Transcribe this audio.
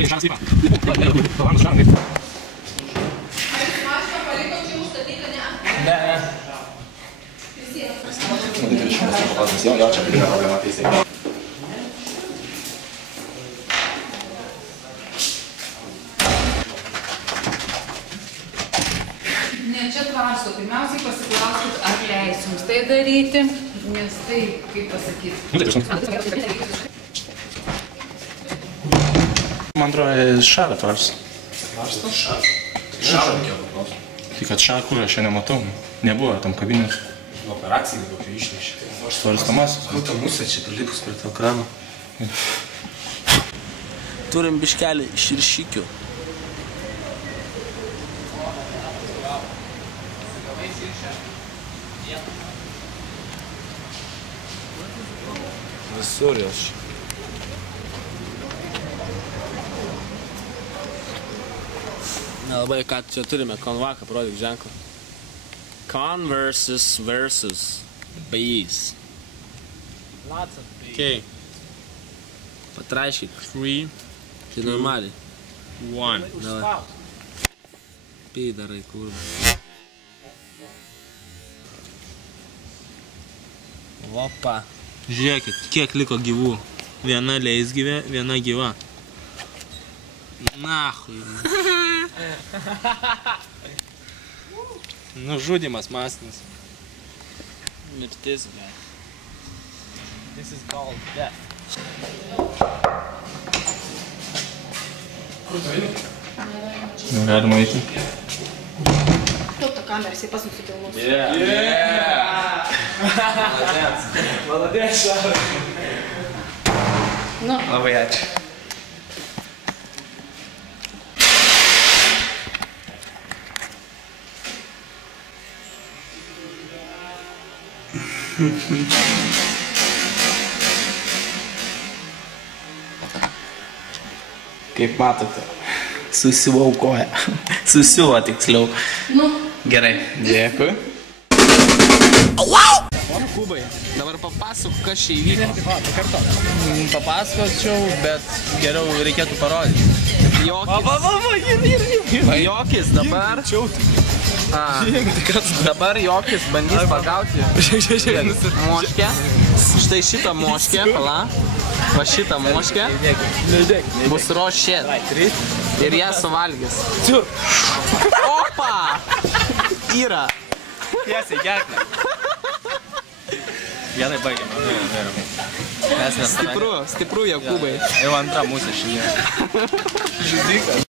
Gerai, žanas lypa. Pavanas žanas kaip. Mašino paliko čia užstatyti, ne? Ne. Jo, čia pirmia problema teisėjai. Ne, čia tvarsto. Pirmiausiai pasiklauskit, ar leis jums tai daryti, nes tai, kaip pasakyti. Man atrodo, šalia tvarsto. Tvarsto? Šalia kiek. Tai kad šalia, kur aš čia nematau. Nebuvo tam kabinės. Operacijai kokią išnešė. Aš svarstamasis. Būtų mūsų čia prilipus prie to krano. Turim biškelį širšikių. Visur jos. Nelabai ką čia turime, konvaką, parodyk ženklą. Con versus bees. Lots of bees. Okay. Patraiškyk. 3, Tai normaliai. 1. Davai. Pidarai, kurva. Opa. Žiūrėkit, kiek liko gyvų. Viena leisgyvė, viena gyva. Nahui. Nužudymas masinis. Mirtis, gal. This is called death. Galima eiti. Тут tą kamerą, jisai pas nusipilnus. Maladės, Šarai. Nu. Labai ačiū. Kaip matote, susivau koją. Susiuvo tiksliau. Nu. Gerai, dėkui. Kubai, dabar papasakok, kas čia įvyko. Papasakočiau, bet geriau reikėtų parodyti. Jokis dabar... Dabar Jokis bandys pagauti moškę. Štai šitą moškę, pala. Va šitą moškę bus rošėt. Ir ją suvalgys. Opa! Yra. Tiesiai, gerklę. Gerai, baigiam. Stipru, Jakūbai. Jau antra mūsų šiandien. Žudikas.